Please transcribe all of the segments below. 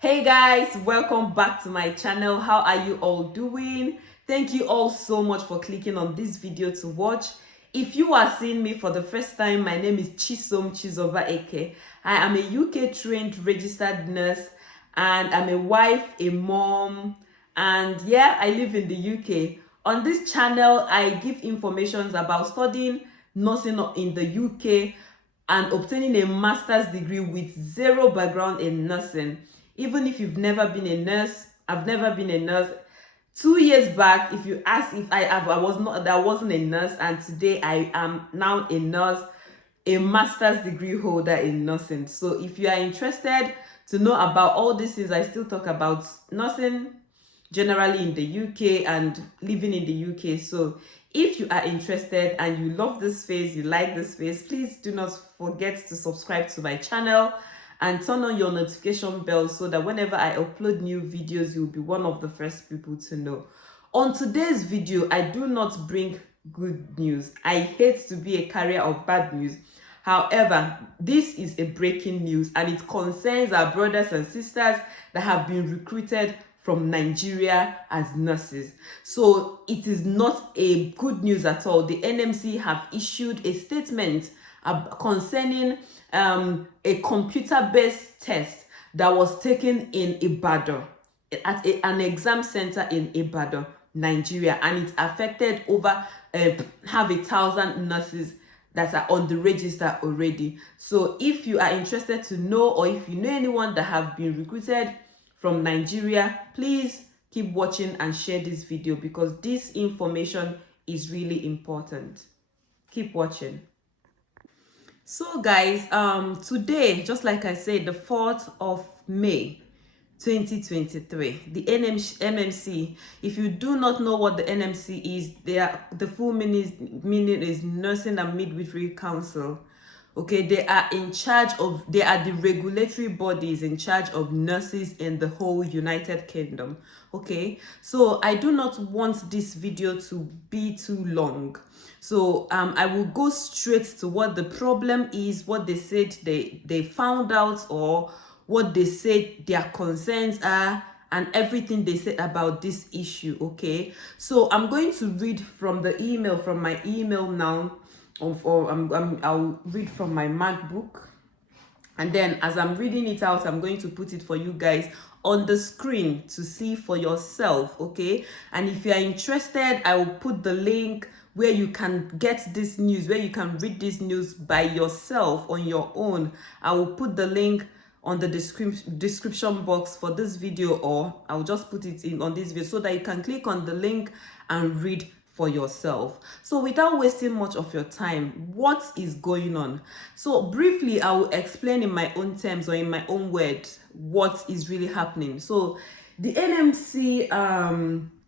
Hey guys, welcome back to my channel. How are you all doing? Thank you all so much for clicking on this video to watch. If you are seeing me for the first time, my name is Chizoba-Eke. I am a UK trained registered nurse and I'm a wife, a mom, and yeah, I live in the UK. On this channel, I give information about studying nursing in the UK and obtaining a master's degree with zero background in nursing. Even if you've never been a nurse, I've never been a nurse. 2 years back, if you ask if I wasn't a nurse, and today I am now a nurse, a master's degree holder in nursing. So if you are interested to know about all these things, I still talk about nursing generally in the UK and living in the UK. So if you are interested and you love this face, you like this face, please do not forget to subscribe to my channel and turn on your notification bell so that whenever I upload new videos, you'll be one of the first people to know. On today's video, I do not bring good news. I hate to be a carrier of bad news. However, this is a breaking news and it concerns our brothers and sisters that have been recruited from Nigeria as nurses. So it is not a good news at all. The NMC have issued a statement concerning a computer-based test that was taken in Ibadan, at an exam center in Ibadan, Nigeria, and it affected over 500,000 nurses that are on the register already. So if you are interested to know, or if you know anyone that have been recruited from Nigeria, please keep watching and share this video because this information is really important. Keep watching. So guys, today, just like I said, the 4th of May 2023, the MMC, if you do not know what the NMC is, the full meaning is Nursing and Midwifery Council. Okay, they are the regulatory bodies in charge of nurses in the whole United Kingdom. Okay, so I do not want this video to be too long. So I will go straight to what the problem is, what they said they found out, or what they said their concerns are, and everything they said about this issue. Okay, so I'm going to read from the email, from my email now. I'll read from my MacBook, and then as I'm reading it out, I'm going to put it for you guys on the screen to see for yourself. Okay, and if you are interested, I will put the link where you can get this news, where you can read this news by yourself on your own. I will put the link on the description box for this video, or I'll just put it in on this video so that you can click on the link and read for yourself. So without wasting much of your time, what is going on? So briefly, I will explain in my own terms, or in my own words, what is really happening. So the NMC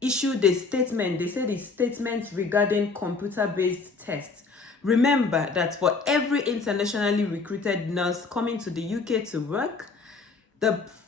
issued a statement. They said a statement regarding computer-based tests. Remember that for every internationally recruited nurse coming to the UK to work,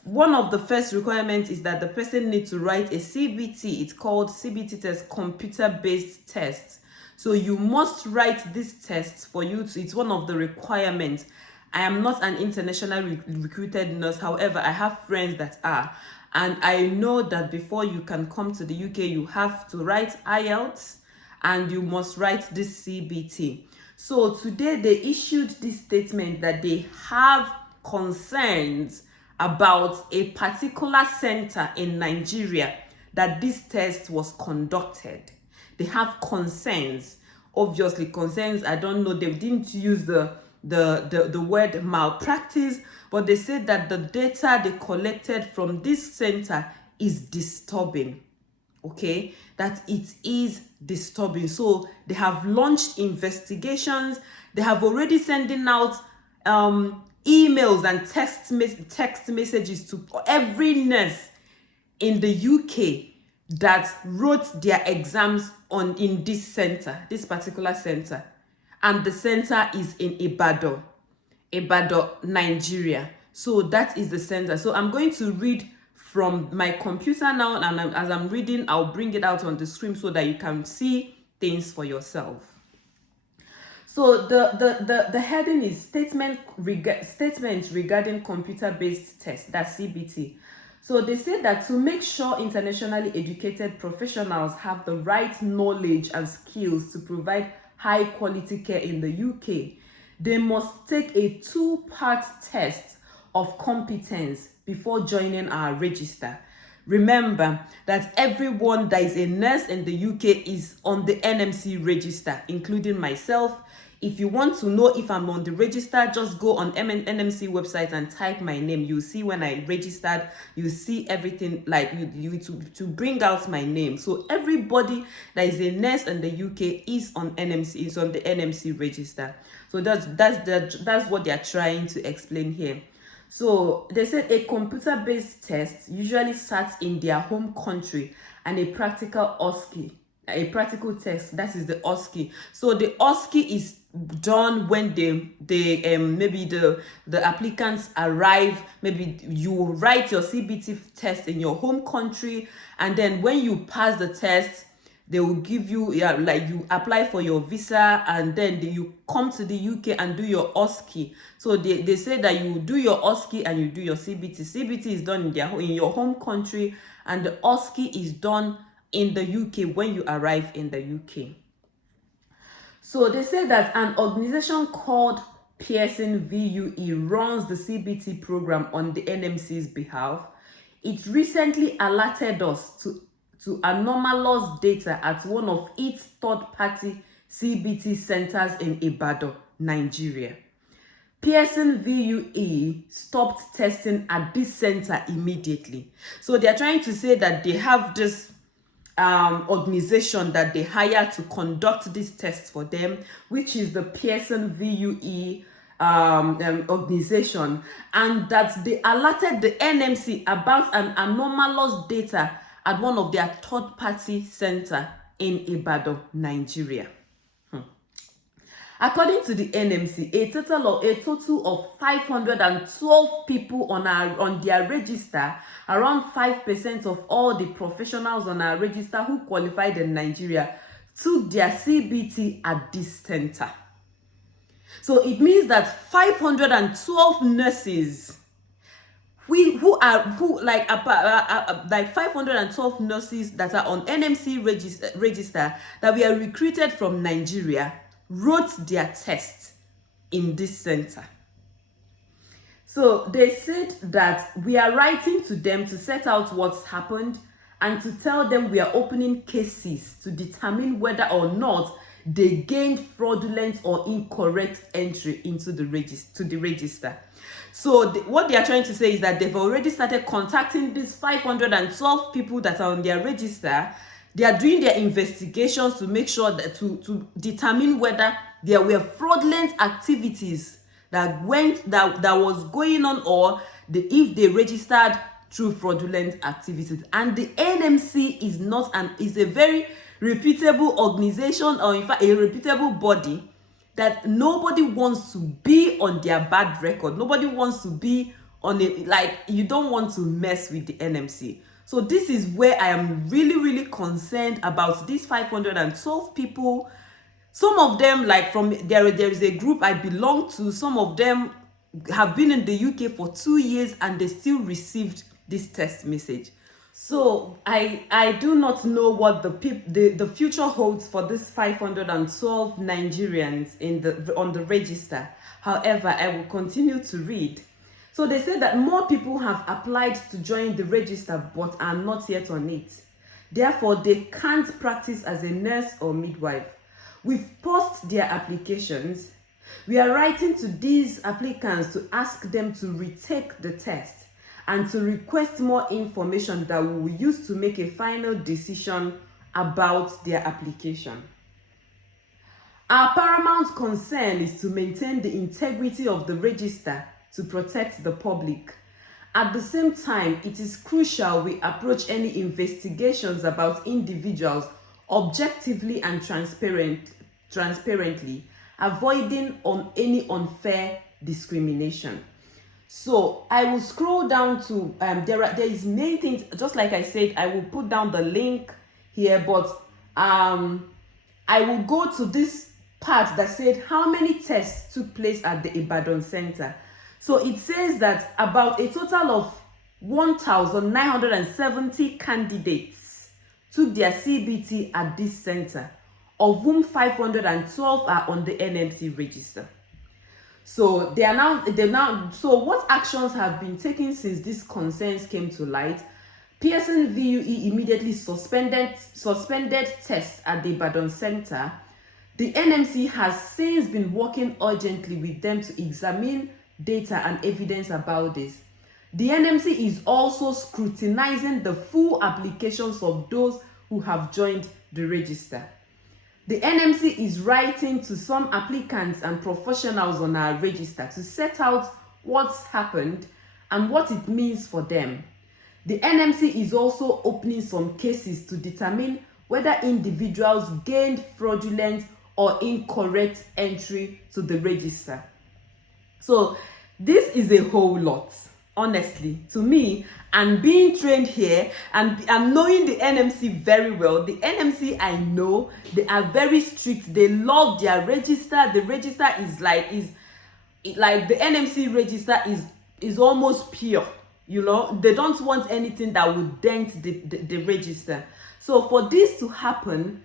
one of the first requirements is that the person needs to write a CBT. It's called CBT test, computer-based test. So you must write this test for you to, it's one of the requirements. I am not an international recruited nurse. However, I have friends that are. And I know that before you can come to the UK, you have to write IELTS and you must write this CBT. So today they issued this statement that they have concerns about a particular center in Nigeria that this test was conducted. They have concerns, obviously concerns. I don't know, they didn't use the word malpractice, but they said that the data they collected from this center is disturbing. Okay, that it is disturbing. So they have launched investigations. They have already sending out emails and text messages to every nurse in the UK that wrote their exams in this center, this particular center. And the center is in Ibadan, Nigeria. So that is the center. So I'm going to read from my computer now, and as I'm reading, I'll bring it out on the screen so that you can see things for yourself. So the heading is statements regarding computer-based tests, that's CBT. So they say that to make sure internationally educated professionals have the right knowledge and skills to provide high quality care in the UK, they must take a two-part test of competence before joining our register. Remember that everyone that is a nurse in the UK is on the NMC register, including myself. If you want to know if I'm on the register, just go on NMC website and type my name. You'll see when I registered, you see everything, like you to bring out my name. So everybody that is a nurse in the UK is on NMC, is on the NMC register. So that's what they are trying to explain here. So they said a computer-based test usually starts in their home country, and a practical test, that is the OSCE. So the OSCE is done when they maybe the applicants arrive. Maybe you write your CBT test in your home country, and then when you pass the test, they will give you, like you apply for your visa, and then you come to the UK and do your OSCE. So they say that you do your OSCE and you do your CBT. CBT is done in your home country, and the OSCE is done in the UK when you arrive in the UK. So they say that an organization called Pearson VUE runs the CBT program on the NMC's behalf. It recently alerted us to anomalous data at one of its third-party CBT centers in Ibadan, Nigeria. Pearson VUE stopped testing at this center immediately. So they are trying to say that they have this organization that they hire to conduct these tests for them, which is the Pearson VUE organization, and that they alerted the NMC about an anomalous data at one of their third-party center in Ibadan, Nigeria. According to the NMC, a total of 512 people on their register, around 5% of all the professionals on our register who qualified in Nigeria, took their CBT at this center. So it means that 512 nurses, like 512 nurses that are on NMC register that were recruited from Nigeria, wrote their test in this center. So they said that we are writing to them to set out what's happened and to tell them we are opening cases to determine whether or not they gained fraudulent or incorrect entry into the register. So what they are trying to say is that they've already started contacting these 512 people that are on their register. They are doing their investigations to make sure that to determine whether there were fraudulent activities that was going on, or if they registered through fraudulent activities. And the NMC is a very reputable organization, or in fact a reputable body, that nobody wants to be on their bad record. Nobody wants to be on you don't want to mess with the NMC. So this is where I am really, really concerned about these 512 people. Some of them, like there is a group I belong to, some of them have been in the UK for 2 years and they still received this text message. So I do not know what the future holds for this 512 Nigerians on the register. However, I will continue to read. So they say that more people have applied to join the register but are not yet on it. Therefore, they can't practice as a nurse or midwife. We've paused their applications. We are writing to these applicants to ask them to retake the test and to request more information that we will use to make a final decision about their application. Our paramount concern is to maintain the integrity of the register to protect the public. At the same time, it is crucial we approach any investigations about individuals objectively and transparently, avoiding any unfair discrimination. So I will scroll down to there is many things. Just like I said, I will put down the link here, but I will go to this part that said how many tests took place at the Ibadan Center. So it says that about a total of 1,970 candidates took their CBT at this center, of whom 512 are on the NMC register. So so what actions have been taken since these concerns came to light? Pearson VUE immediately suspended tests at the Ibadan Center. The NMC has since been working urgently with them to examine data and evidence about this. The NMC is also scrutinizing the full applications of those who have joined the register. The NMC is writing to some applicants and professionals on our register to set out what's happened and what it means for them. The NMC is also opening some cases to determine whether individuals gained fraudulent or incorrect entry to the register. So this is a whole lot, honestly, to me. And being trained here and knowing the NMC very well, the NMC, I know they are very strict. They love their register. The register is like the NMC register is almost pure. You know, they don't want anything that would dent the register. So for this to happen,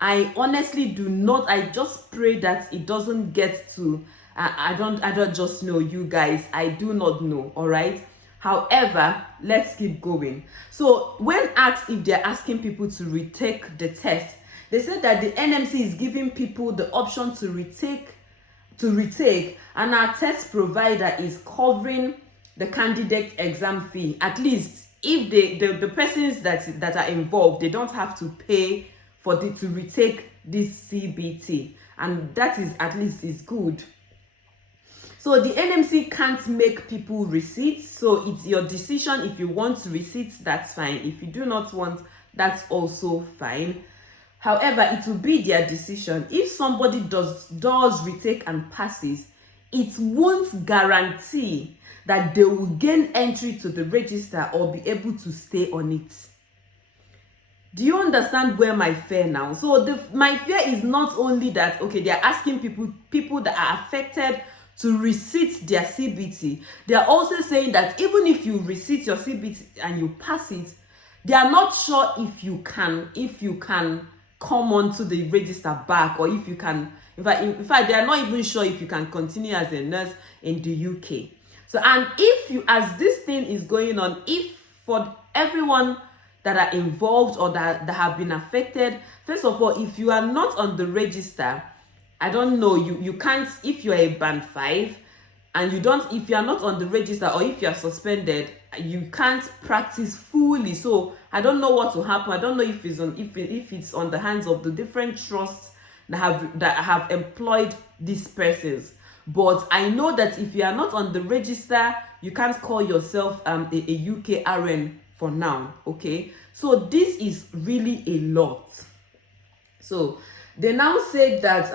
I honestly do not. I just pray that it doesn't get to. I don't just know, you guys. I do not know. All right. However, let's keep going. So when asked if they're asking people to retake the test, they said that the NMC is giving people the option to retake, and our test provider is covering the candidate exam fee. At least if the persons that are involved, they don't have to pay to retake this CBT, and that is at least is good. So the NMC can't make people receipts, so it's your decision. If you want receipts, that's fine. If you do not want, that's also fine. However, it will be their decision. If somebody does retake and passes, it won't guarantee that they will gain entry to the register or be able to stay on it. Do you understand where my fear now? So my fear is not only that, okay, they are asking people that are affected to receipt their CBT. They are also saying that even if you receipt your CBT and you pass it, they are not sure if you can come onto the register back, or if you can, in fact, they are not even sure if you can continue as a nurse in the UK. So, and as this thing is going on, if for everyone that are involved or that have been affected, first of all, if you are not on the register, I don't know, you can't, if you're a band 5 and if you are not on the register, or if you are suspended, you can't practice fully. So I don't know what will happen. I don't know if it's on the hands of the different trusts that have employed these persons. But I know that if you are not on the register, you can't call yourself a UK RN for now. Okay, so this is really a lot. So they now said that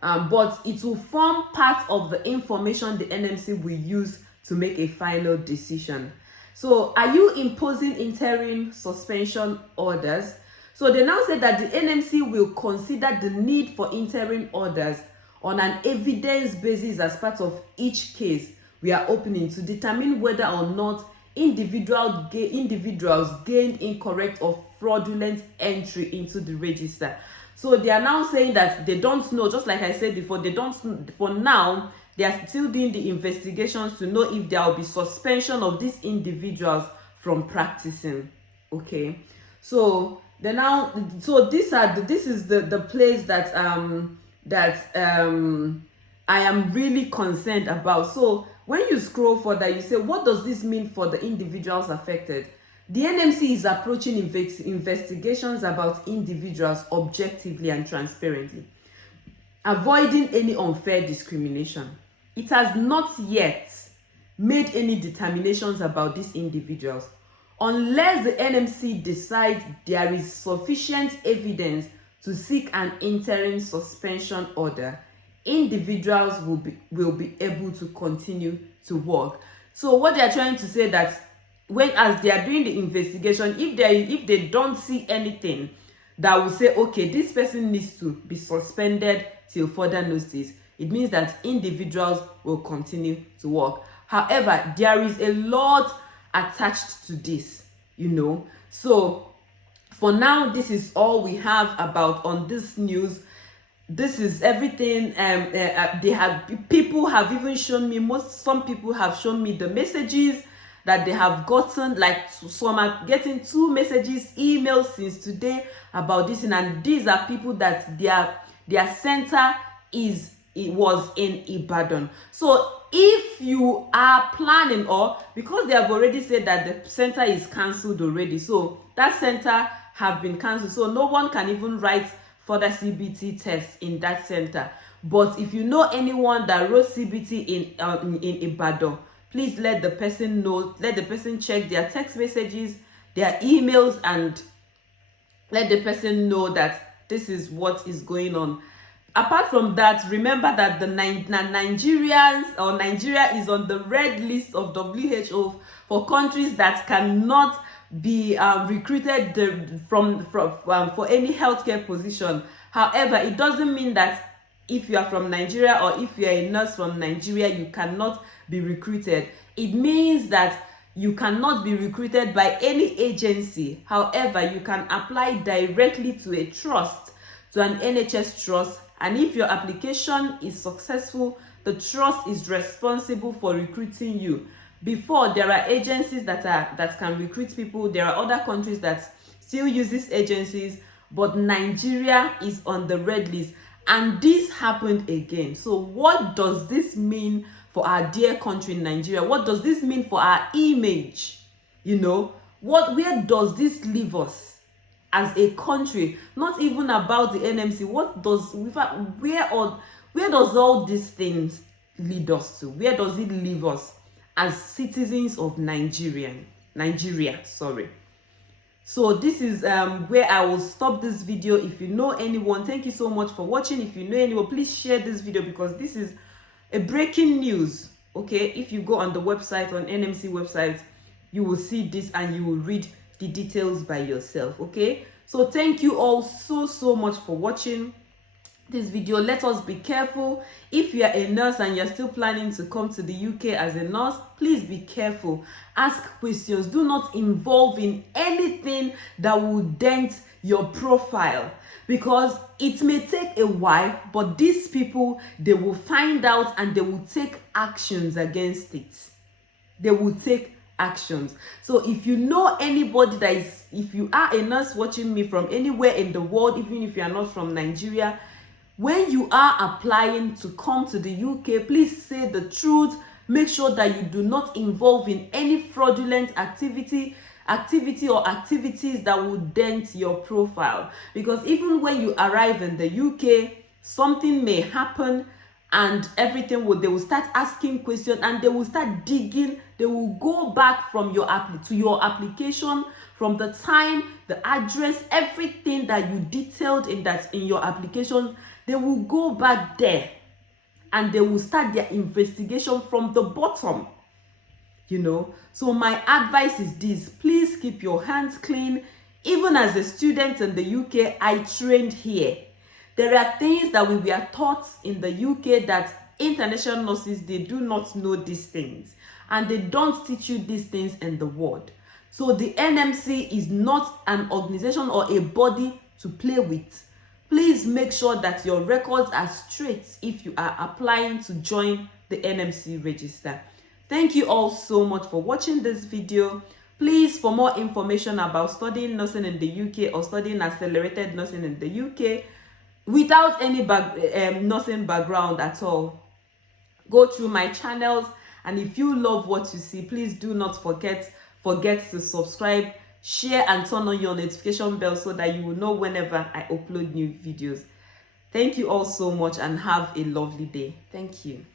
but it will form part of the information the NMC will use to make a final decision. So are you imposing interim suspension orders? So they now said that the NMC will consider the need for interim orders on an evidence basis as part of each case we are opening to determine whether or not individuals gained incorrect or fraudulent entry into the register. So they are now saying that they don't know, just like I said before, they don't, for now, they are still doing the investigations to know if there will be suspension of these individuals from practicing. Okay, so this is the place that I am really concerned about. So when you scroll further, you say, what does this mean for the individuals affected? The NMC is approaching investigations about individuals objectively and transparently, avoiding any unfair discrimination. It has not yet made any determinations about these individuals. Unless the NMC decides there is sufficient evidence to seek an interim suspension order, individuals will be able to continue to work. So what they are trying to say that as they are doing the investigation, if they don't see anything that will say, okay, this person needs to be suspended till further notice. It means that individuals will continue to work. However, there is a lot attached to this, So for now, this is all we have about on this news. This is everything. People have even shown me, some people have shown me the messages that they have gotten. Like some are getting 2 messages, emails since today about this, and these are people that their center was in Ibadan. So if you are planning, or because they have already said that the center is cancelled already, so that center have been cancelled, so no one can even write further CBT tests in that center. But if you know anyone that wrote CBT in Ibadan, please let the person know. Let the person check their text messages, their emails, and let the person know that this is what is going on. Apart from that, remember that the Nigerians, or Nigeria, is on the red list of WHO for countries that cannot be recruited for any healthcare position. However, it doesn't mean that if you are from Nigeria, or if you are a nurse from Nigeria, you cannot be recruited. It means that you cannot be recruited by any agency. However, you can apply directly to a trust, to an NHS trust, and if your application is successful, the trust is responsible for recruiting you. Before, there are agencies that can recruit people. There are other countries that still use these agencies, but Nigeria is on the red list, and this happened again. So what does this mean for our dear country, Nigeria? What does this mean for our image? Where does this leave us as a country? Not even about the NMC. Where does all these things lead us to? Where does it leave us as citizens of Nigeria? So this is where I will stop this video. If you know anyone, thank you so much for watching. If you know anyone, please share this video, because this is a breaking news. Okay, if you go on the website, on NMC website, you will see this and you will read the details by yourself. Okay, so thank you all so much for watching this video. Let us be careful. If you are a nurse and you're still planning to come to the UK as a nurse, please be careful. Ask questions. Do not involve in anything that will dent your profile, because it may take a while, but these people, they will find out and they will take actions against it. They will take actions. So if you know anybody if you are a nurse watching me from anywhere in the world, even if you are not from Nigeria, when you are applying to come to the UK, please say the truth. Make sure that you do not involve in any fraudulent activity or activities that will dent your profile. Because even when you arrive in the UK, something may happen and they will start asking questions, and they will start digging. They will go back from your application, from the time, the address, everything that you detailed in your application. They will go back there and they will start their investigation from the bottom. So my advice is this: please keep your hands clean. Even as a student in the UK, I trained here. There are things that we were taught in the UK that international nurses, they do not know these things, and they don't teach you these things in the world. So the NMC is not an organization or a body to play with. Please make sure that your records are straight if you are applying to join the NMC register. Thank you all so much for watching this video. Please, for more information about studying nursing in the UK or studying accelerated nursing in the UK without any nursing background at all, go through my channels. And if you love what you see, please do not forget to subscribe, share, and turn on your notification bell so that you will know whenever I upload new videos. Thank you all so much and have a lovely day. Thank you.